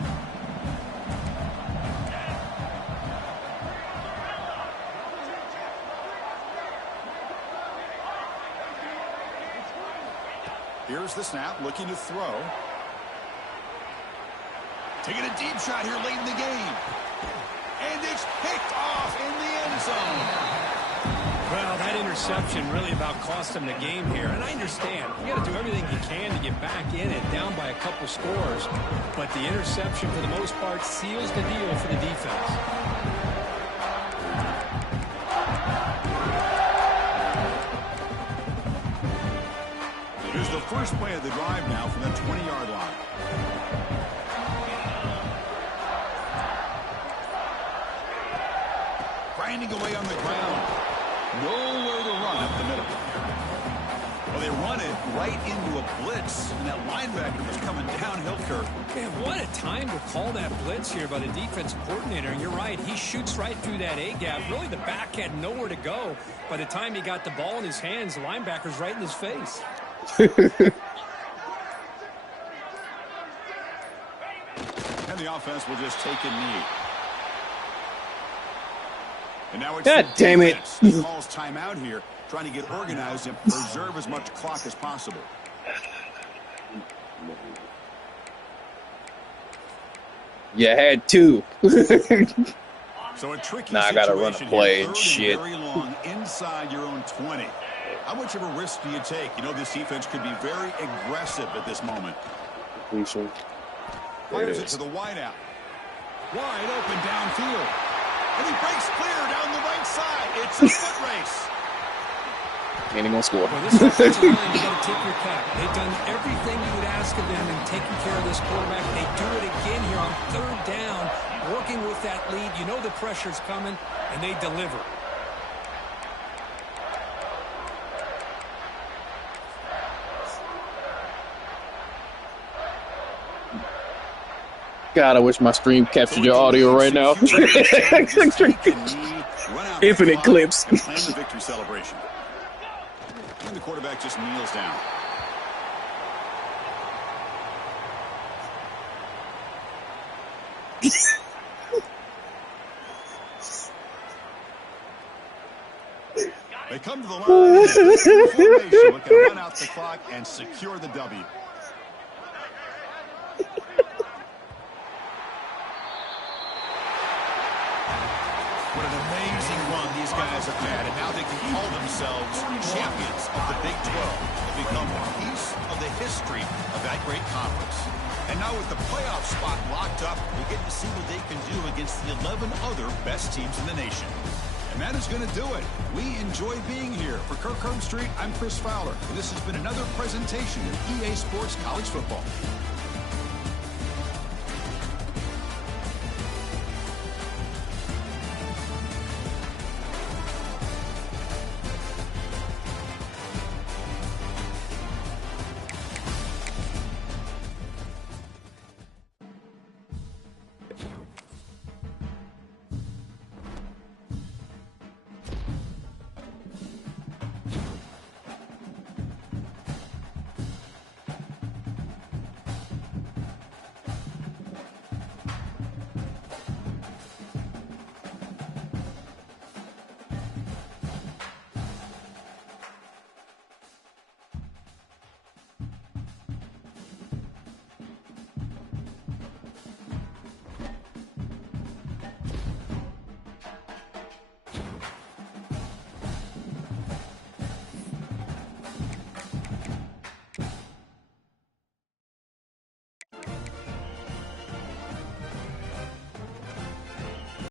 Here's the snap, looking to throw. Taking a deep shot here late in the game. And it's picked off in the end zone. Well, that interception really about cost them the game here. And I understand. You got to do everything you can to get back in it, down by a couple scores. But the interception, for the most part, seals the deal for the defense. Here's the first play of the drive now from the 20-yard line. Grinding away on the ground. Nowhere to run up the middle. Well, they run it right into a blitz, and that linebacker was coming downhill, Kirk. Man, what a time to call that blitz here by the defensive coordinator. And you're right, he shoots right through that A-gap. Really, the back had nowhere to go. By the time he got the ball in his hands, the linebacker's right in his face. And the offense will just take a knee. And now it's God damn it. He calls timeout here, trying to get organized and preserve as much clock as possible. You had two. So a tricky Nah, I gotta run a situation play here. and Third shit. Very long inside your own 20. How much of a risk do you take? You know this defense could be very aggressive at this moment. There Fires it it to is. the wideout. Wide open downfield. And he breaks clear down the right side. It's a foot race. Ain't gonna score. Well, this offensive line, you got to tip your cap. They've done everything you would ask of them in taking care of this quarterback. They do it again here on third down, working with that lead. You know the pressure's coming, and they deliver. God, I wish my stream captured your audio right now. Infinite clips. And plan the victory celebration. And the quarterback just kneels down. They come to the line. Formation, looking to run out the clock and secure the W. What an amazing run these guys have had, and now they can call themselves champions of the Big 12. They've become a piece of the history of that great conference. And now with the playoff spot locked up, we get to see what they can do against the 11 other best teams in the nation. And that is going to do it. We enjoy being here. For Kirk Herbstreit, I'm Chris Fowler, and this has been another presentation of EA Sports College Football.